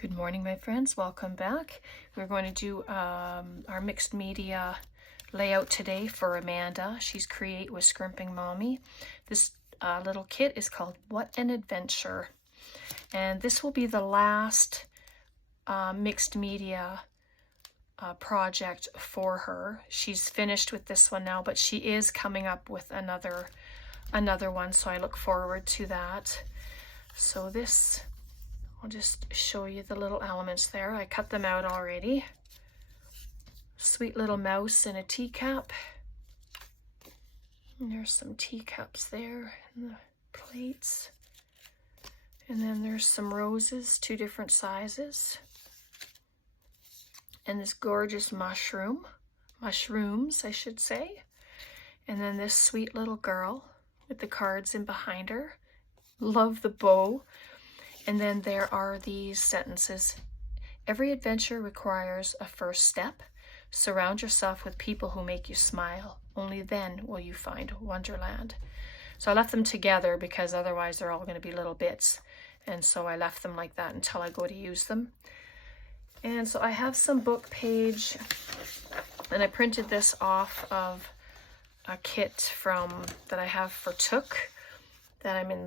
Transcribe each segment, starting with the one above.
Good morning, my friends. Welcome back. We're going to do our mixed media layout today for Amanda. She's Create with Scrimping Mommy. This little kit is called What an Adventure. And this will be the last mixed media project for her. She's finished with this one now, but she is coming up with another one, so I look forward to that. So this, I'll just show you the little elements there. I cut them out already. Sweet little mouse in a teacup. And there's some teacups there and the plates. And then there's some roses, 2 different sizes. And this gorgeous mushrooms, I should say. And then this sweet little girl with the cards in behind her. Love the bow. And then there are these sentences. Every adventure requires a first step. Surround yourself with people who make you smile. Only then will you find Wonderland. So I left them together because otherwise they're all going to be little bits. And so I left them like that until I go to use them. And so I have some book page, and I printed this off of a kit that I have for Took that I'm in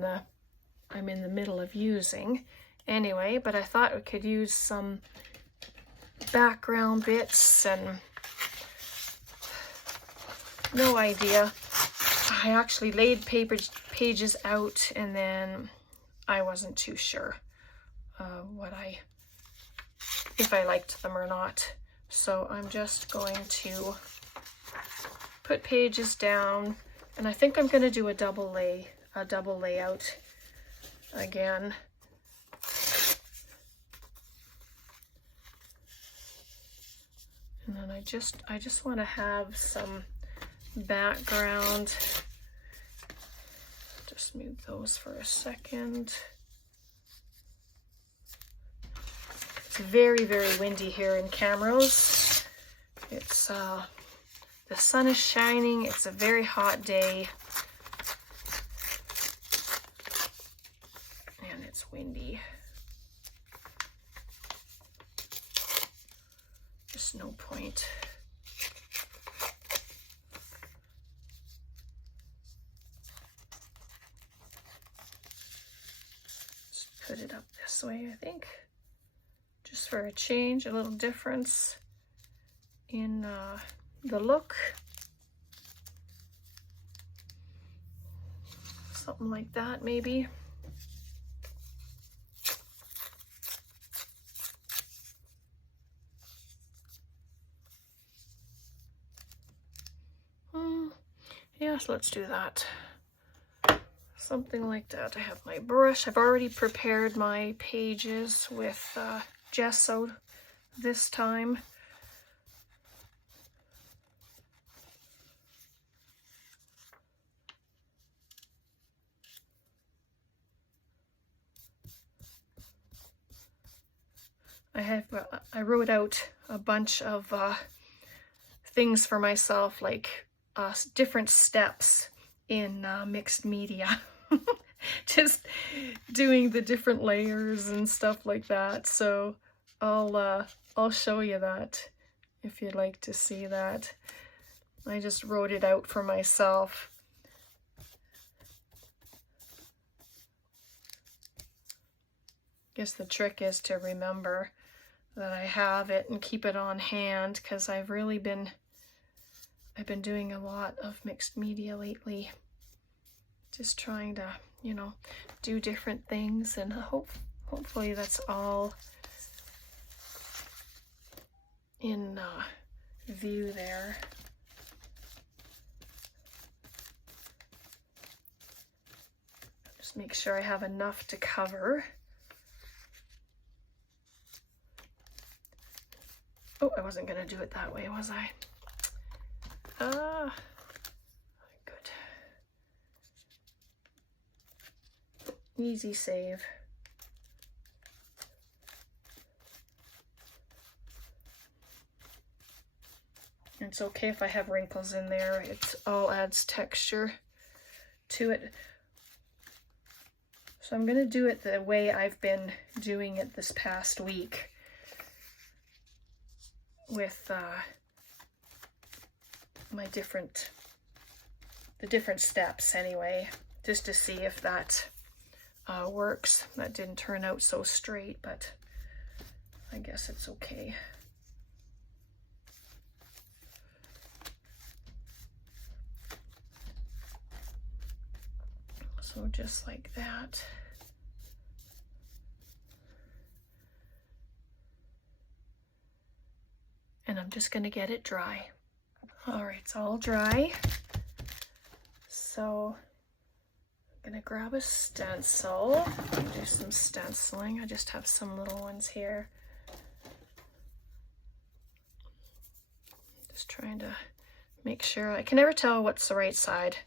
the middle of using anyway, but I thought we could use some background bits and no idea. I actually laid pages out and then I wasn't too sure if I liked them or not. So I'm just going to put pages down, and I think I'm going to do a double layout again. And then I just want to have some background. Just move those for a second. It's very, very windy here in Camrose. It's the sun is shining. It's a very hot day. And it's windy. Just no point. Just put it up this way, I think. Just for a change, a little difference in the look. Something like that, maybe. Yes, let's do that. Something like that. I have my brush. I've already prepared my pages with gesso this time. I wrote out a bunch of things for myself, like different steps in mixed media. Just doing the different layers and stuff like that. So I'll show you that if you'd like to see that. I just wrote it out for myself. Guess the trick is to remember that I have it and keep it on hand, because I've been doing a lot of mixed media lately. Just trying to, do different things, and hopefully that's all in view there. Just make sure I have enough to cover. Oh, I wasn't going to do it that way, was I? Good. Easy save. It's okay if I have wrinkles in there. It all adds texture to it. So I'm going to do it the way I've been doing it this past week with my the different steps anyway, just to see if that works. That didn't turn out so straight, but I guess it's okay. So just like that. And I'm just going to get it dry. All right, it's all dry. So I'm going to grab a stencil and do some stenciling. I just have some little ones here. Just trying to make sure. I can never tell what's the right side,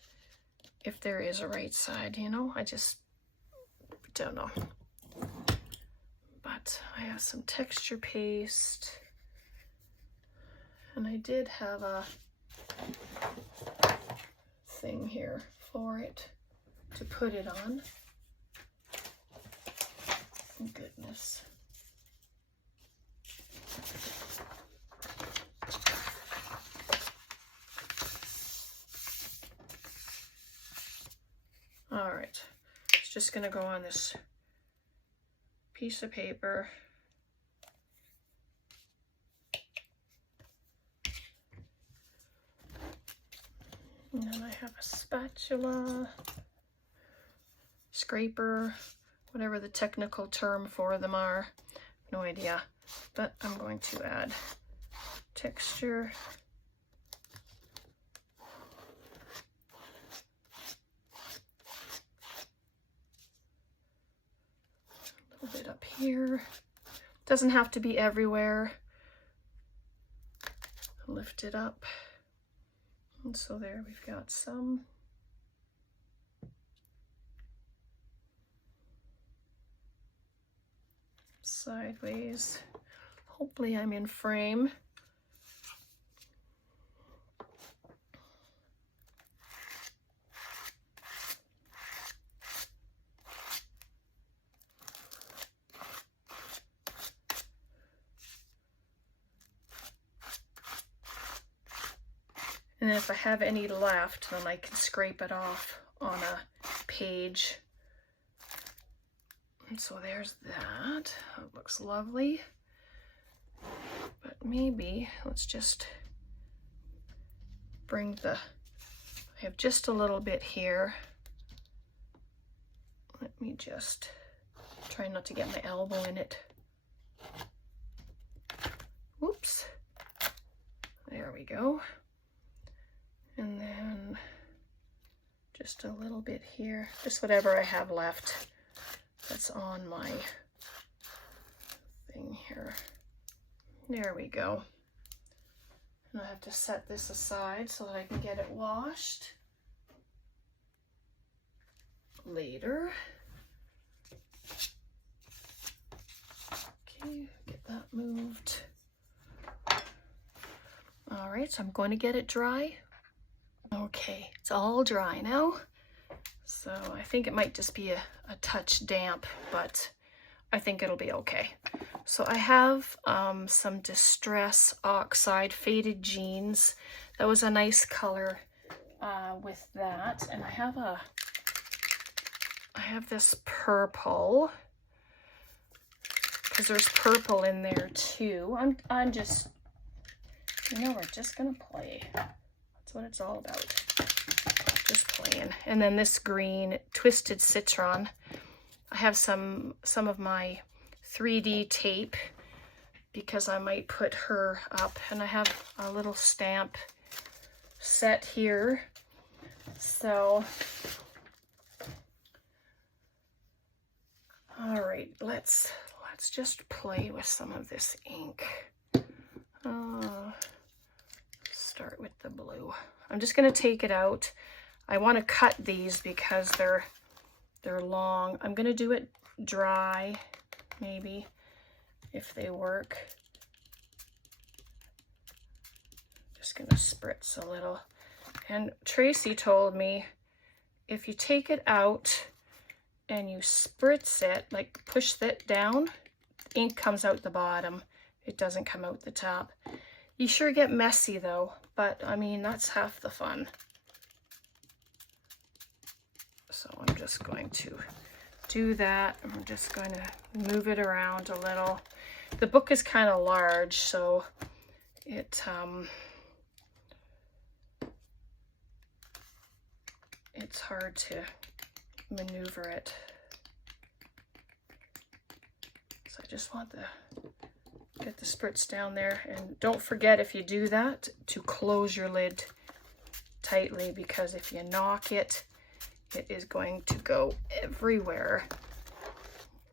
if there is a right side, you know? I just don't know. But I have some texture paste. And I did have a thing here for it to put it on. Oh, goodness. All right, it's just gonna go on this piece of paper. And then I have a spatula, scraper, whatever the technical term for them are. No idea, but I'm going to add texture. A little bit up here. Doesn't have to be everywhere. Lift it up. And so there we've got some. Sideways. Hopefully I'm in frame. And if I have any left, then I can scrape it off on a page. And so there's that. That looks lovely. But maybe let's just bring I have just a little bit here. Let me just try not to get my elbow in it. Whoops. There we go. And then just a little bit here, just whatever I have left that's on my thing here. There we go. And I have to set this aside so that I can get it washed later. Okay, get that moved. All right, so I'm going to get it dry. Okay, it's all dry now. So I think it might just be a touch damp, but I think it'll be okay. So I have some Distress Oxide Faded Jeans. That was a nice color with that. And I have this purple, because there's purple in there too. I'm just, you know, we're just gonna play. That's what it's all about. Just playing. And then this green Twisted Citron. I have some of my 3D tape because I might put her up, and I have a little stamp set here. So all right, let's just play with some of this ink. Start with the blue. I'm just going to take it out. I want to cut these because they're long. I'm going to do it dry, maybe, if they work. Just going to spritz a little. And Tracy told me if you take it out and you spritz it, like push that down, ink comes out the bottom. It doesn't come out the top. You sure get messy though, but I mean, that's half the fun. So I'm just going to do that. I'm just going to move it around a little. The book is kind of large, so it's hard to maneuver it. So I just want to get the spritz down there, and don't forget, if you do that, to close your lid tightly, because if you knock it, it is going to go everywhere.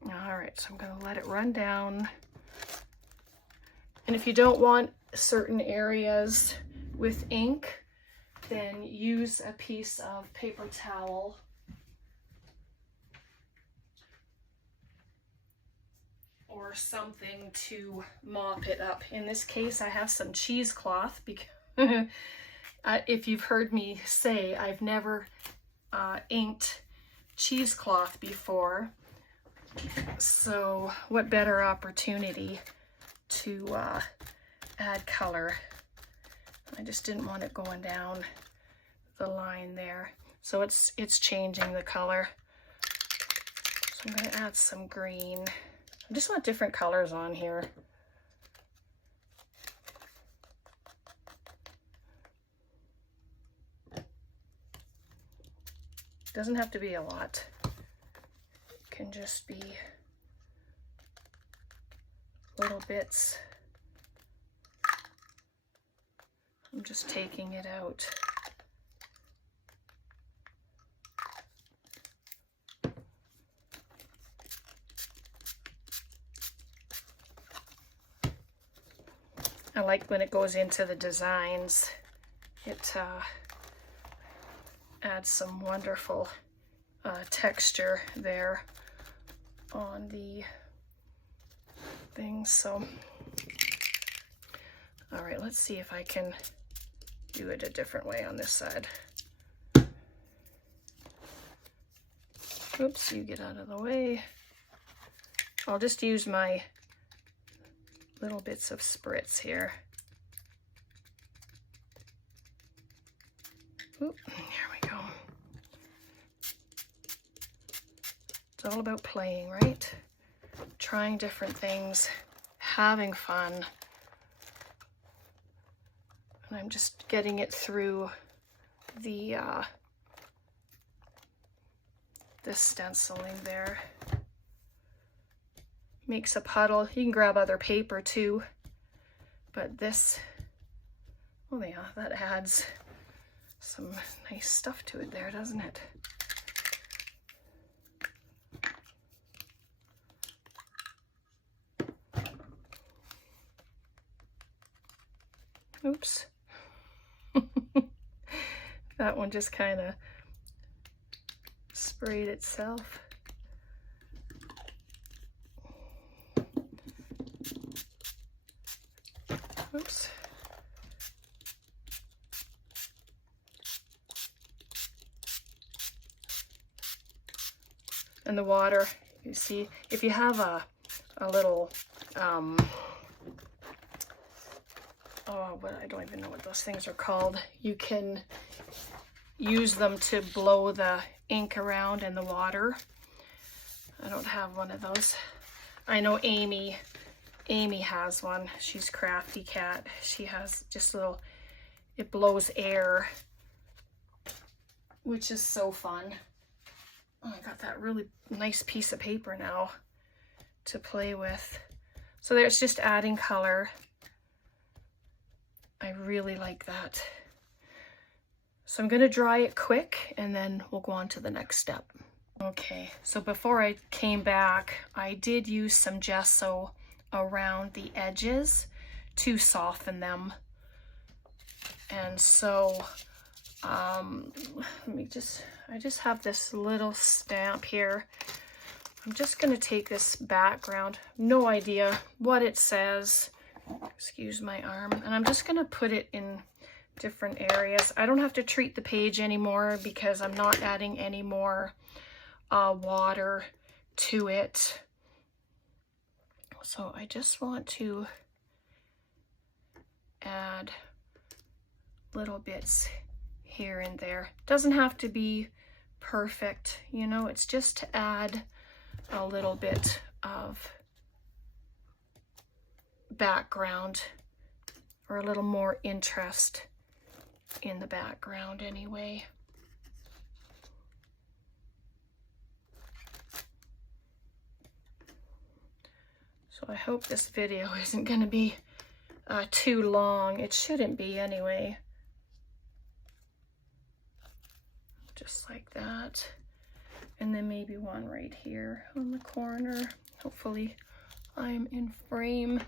All right, so I'm going to let it run down. And if you don't want certain areas with ink, then use a piece of paper towel or something to mop it up. In this case, I have some cheesecloth because if you've heard me say, I've never inked cheesecloth before. So what better opportunity to add color. I just didn't want it going down the line there. So it's changing the color. So I'm going to add some green. I just want different colors on here. Doesn't have to be a lot. It can just be little bits. I'm just taking it out. I like when it goes into the designs. It adds some wonderful texture there on the things. So, all right, let's see if I can do it a different way on this side. Oops, you get out of the way. I'll just use my little bits of spritz here. Oop, here we go. It's all about playing, right? Trying different things, having fun. And I'm just getting it through the stenciling there. Makes a puddle. You can grab other paper too, but this, oh yeah, that adds some nice stuff to it there, doesn't it? Oops. That one just kind of sprayed itself. Oops. And the water, you see, if you have a little, oh, but I don't even know what those things are called. You can use them to blow the ink around in the water. I don't have one of those. I know Amy has one. She's Crafty Cat. She has just a little, it blows air, which is so fun. Oh, I got that really nice piece of paper now to play with. So there's just adding color. I really like that. So I'm going to dry it quick and then we'll go on to the next step. Okay, so before I came back, I did use some gesso around the edges to soften them. And so I just have this little stamp here. I'm just going to take this background, no idea what it says, excuse my arm, and I'm just going to put it in different areas. I don't have to treat the page anymore because I'm not adding any more water to it. So I just want to add little bits here and there. Doesn't have to be perfect, you know, it's just to add a little bit of background or a little more interest in the background anyway. So I hope this video isn't going to be too long. It shouldn't be anyway. Just like that. And then maybe one right here on the corner. Hopefully I'm in frame.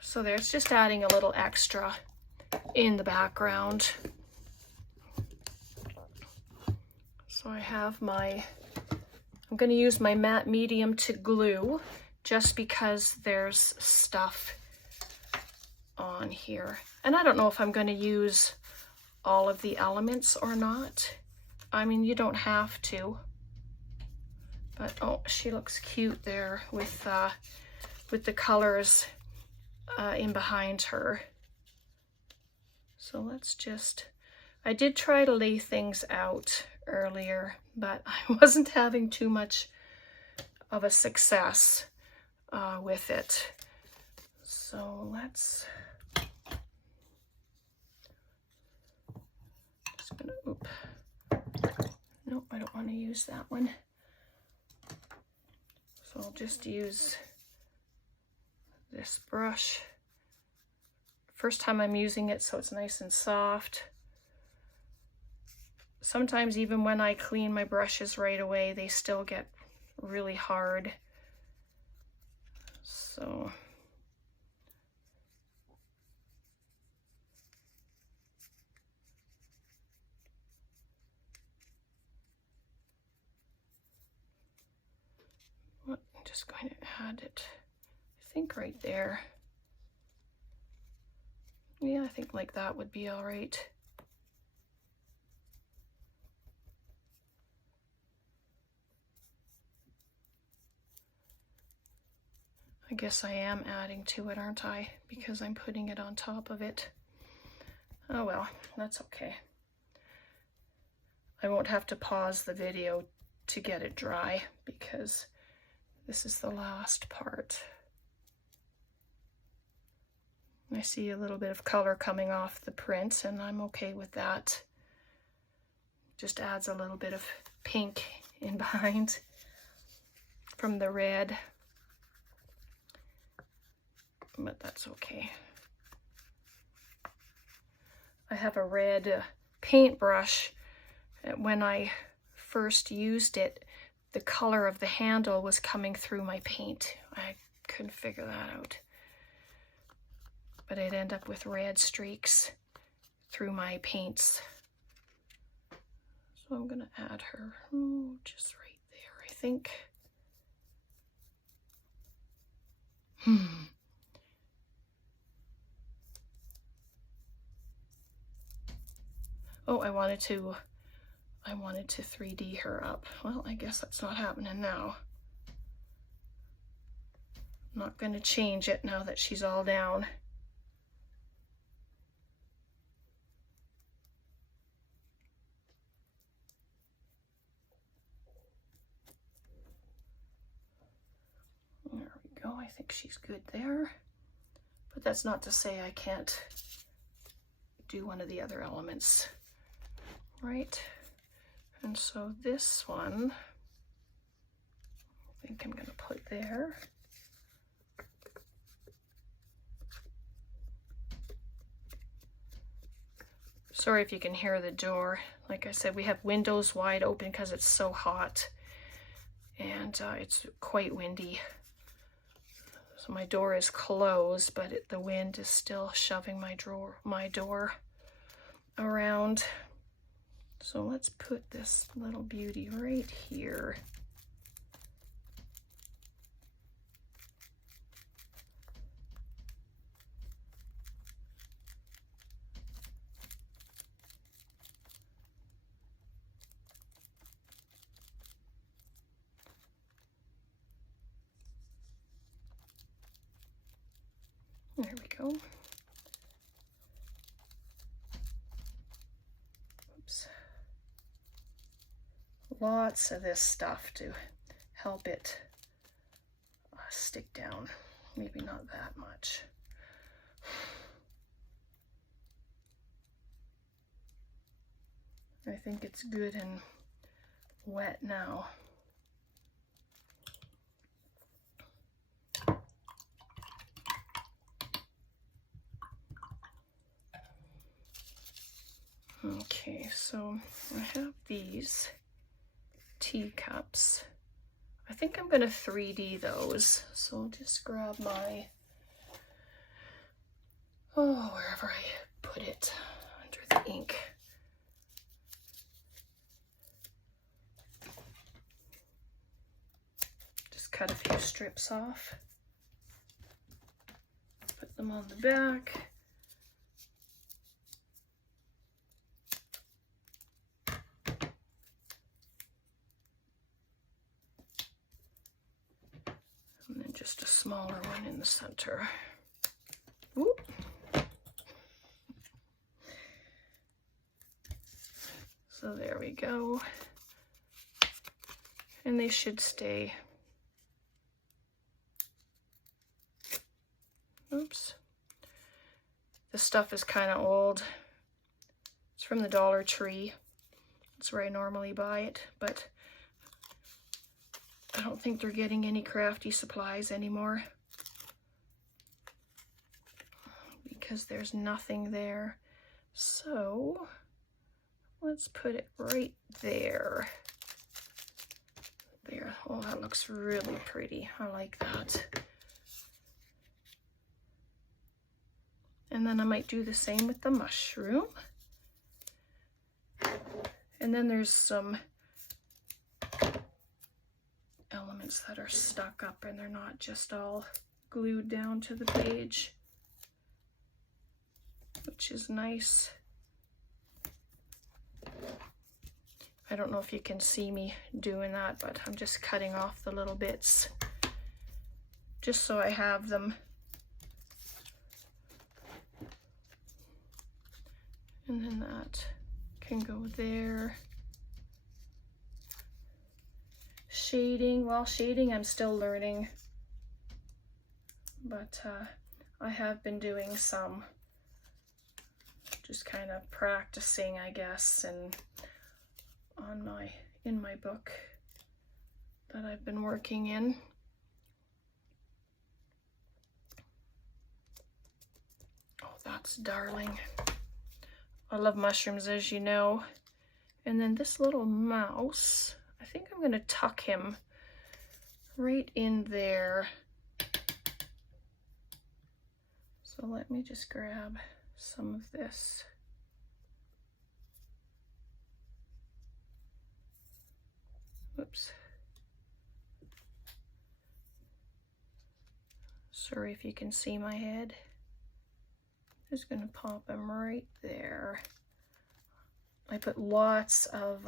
So there's just adding a little extra in the background. So I have my, I'm going to use my matte medium to glue just because there's stuff on here. And I don't know if I'm going to use all of the elements or not. I mean, you don't have to. But oh, she looks cute there with the colors in behind her. So let's just, I did try to lay things out earlier, but I wasn't having too much of a success with it. So let's, just gonna, oop. Nope, I don't want to use that one. So I'll just use this brush. First time I'm using it, so it's nice and soft. Sometimes even when I clean my brushes right away, they still get really hard. So I'm just going to add it, I think right there. Yeah, I think like that would be all right. I guess I am adding to it, aren't I? Because I'm putting it on top of it. Oh well, that's okay. I won't have to pause the video to get it dry because this is the last part. I see a little bit of color coming off the print and I'm okay with that. Just adds a little bit of pink in behind from the red. But that's okay. I have a red paintbrush. When I first used it, the color of the handle was coming through my paint. I couldn't figure that out. But I'd end up with red streaks through my paints. So I'm gonna add her, just right there, I think. Oh, I wanted to 3D her up. Well, I guess that's not happening now. I'm not going to change it now that she's all down. There we go. I think she's good there. But that's not to say I can't do one of the other elements, right? And so this one, I think I'm going to put there. Sorry if you can hear the door. Like I said, we have windows wide open because it's so hot and it's quite windy. So my door is closed, but the wind is still shoving my door around. So let's put this little beauty right here. go. Oops. Lots of this stuff to help it stick down. Maybe not that much. I think it's good and wet now. Okay, so I have these teacups. I think I'm gonna 3D those. So I'll just grab my, wherever I put it under the ink. Just cut a few strips off. Put them on the back. And then just a smaller one in the center. Whoop. So there we go. And they should stay. Oops. This stuff is kind of old. It's from the Dollar Tree. That's where I normally buy it, but I don't think they're getting any Crafty supplies anymore because there's nothing there. So let's put it right there. There. Oh, that looks really pretty. I like that. And then I might do the same with the mushroom. And then there's some elements that are stuck up and they're not just all glued down to the page, which is nice. I don't know if you can see me doing that, but I'm just cutting off the little bits just so I have them. And then that can go there. Shading, well, shading I'm still learning, but I have been doing some, just kind of practicing, I guess, and in my book that I've been working in. Oh, that's darling. I love mushrooms, as you know. And then this little mouse, I think I'm going to tuck him right in there. So let me just grab some of this. Whoops. Sorry if you can see my head. Just going to pop him right there. I put lots of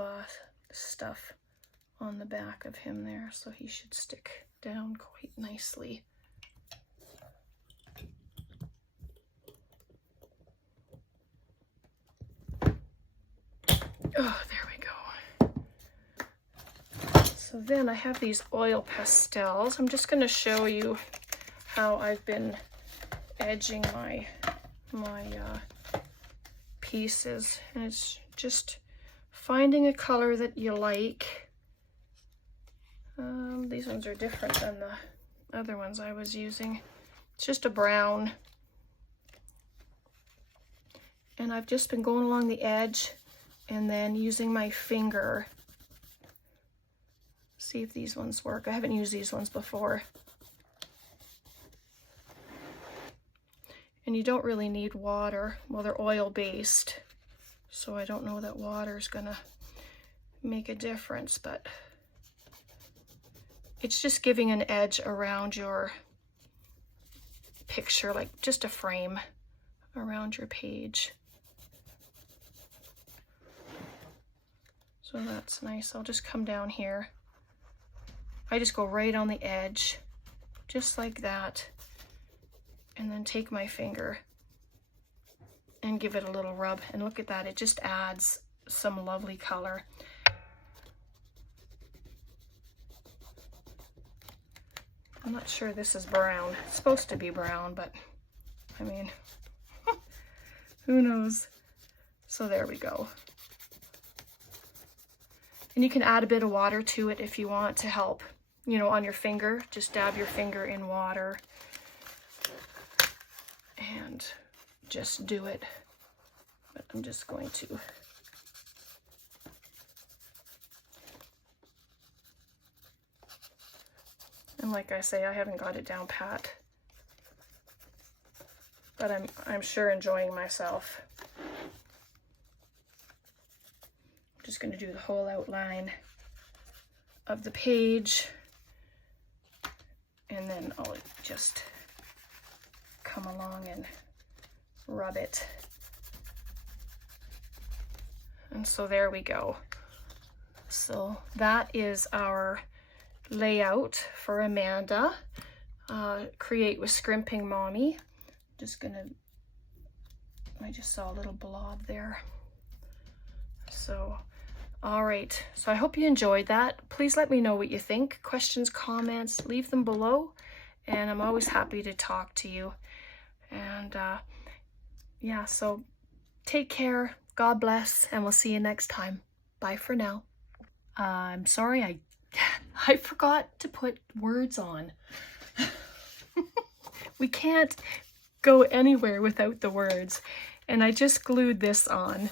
stuff on the back of him there, so he should stick down quite nicely. Oh, there we go. So then I have these oil pastels. I'm just going to show you how I've been edging my pieces, and it's just finding a color that you like. These ones are different than the other ones I was using. It's just a brown, and I've just been going along the edge and then using my finger. See if these ones work. I haven't used these ones before. And you don't really need water. Well, they're oil-based, so I don't know that water is gonna make a difference, but it's just giving an edge around your picture, like just a frame around your page. So that's nice. I'll just come down here. I just go right on the edge, just like that. and then take my finger and give it a little rub. And look at that, it just adds some lovely color. I'm not sure this is brown. It's supposed to be brown, but I mean, who knows? So there we go. And you can add a bit of water to it if you want to help, you know, on your finger. Just dab your finger in water and just do it. But I'm just going to and like I say, I haven't got it down pat, but I'm sure enjoying myself. I'm just going to do the whole outline of the page, and then I'll just come along and rub it. And so there we go. So that is our layout for Amanda, Create with Scrimping Mommy. I just saw a little blob there. So, all right. So I hope you enjoyed that. Please let me know what you think. Questions, comments, leave them below. And I'm always happy to talk to you. And yeah, so take care. God bless. And we'll see you next time. Bye for now. I'm sorry, I forgot to put words on. We can't go anywhere without the words. And I just glued this on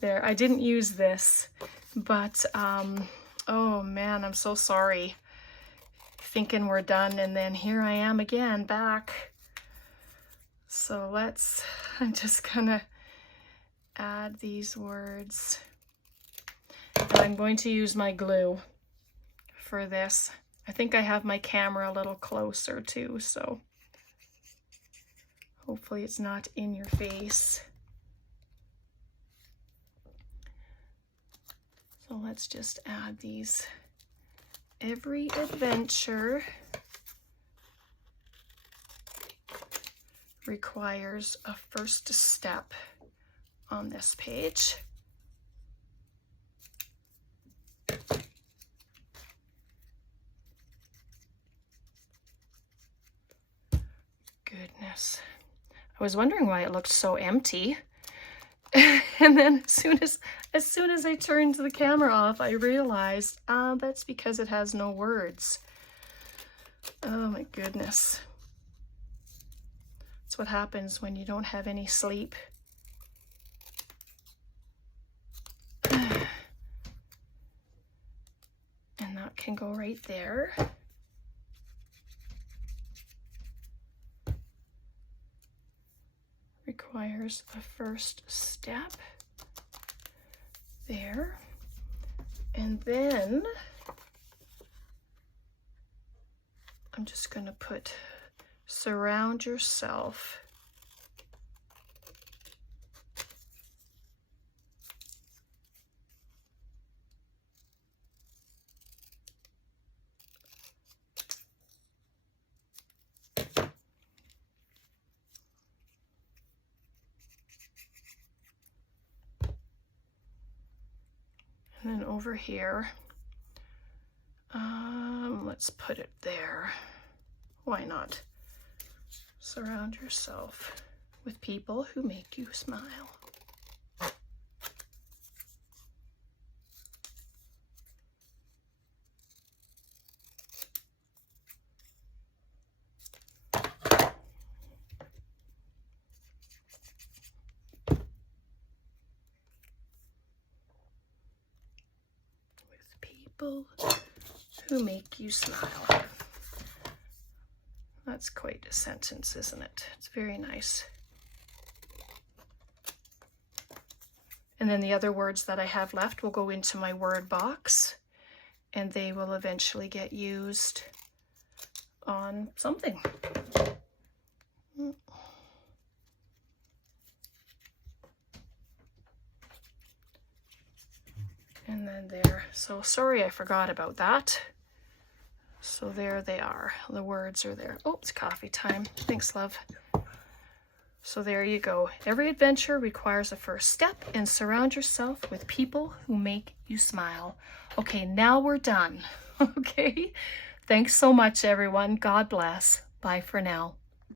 there. I didn't use this, but oh man, I'm so sorry. Thinking we're done, and then here I am again, back. So I'm just gonna add these words. And I'm going to use my glue for this. I think I have my camera a little closer too, so hopefully it's not in your face. So let's just add these. Every adventure requires a first step on this page. Goodness. I was wondering why it looked so empty. And then as soon as I turned the camera off, I realized that's because it has no words. Oh my goodness. That's what happens when you don't have any sleep. And that can go right there. Requires a first step there, and then I'm just going to put surround yourself . And then over here, let's put it there. Why not? Surround yourself with people who make you smile. Who make you smile. That's quite a sentence, isn't it? It's very nice. And then the other words that I have left will go into my word box, and they will eventually get used on something. And then there. So sorry I forgot about that. So there they are. The words are there. Oh, it's coffee time. Thanks, love. So there you go. Every adventure requires a first step, and surround yourself with people who make you smile. Okay, now we're done. Okay? Thanks so much, everyone. God bless. Bye for now.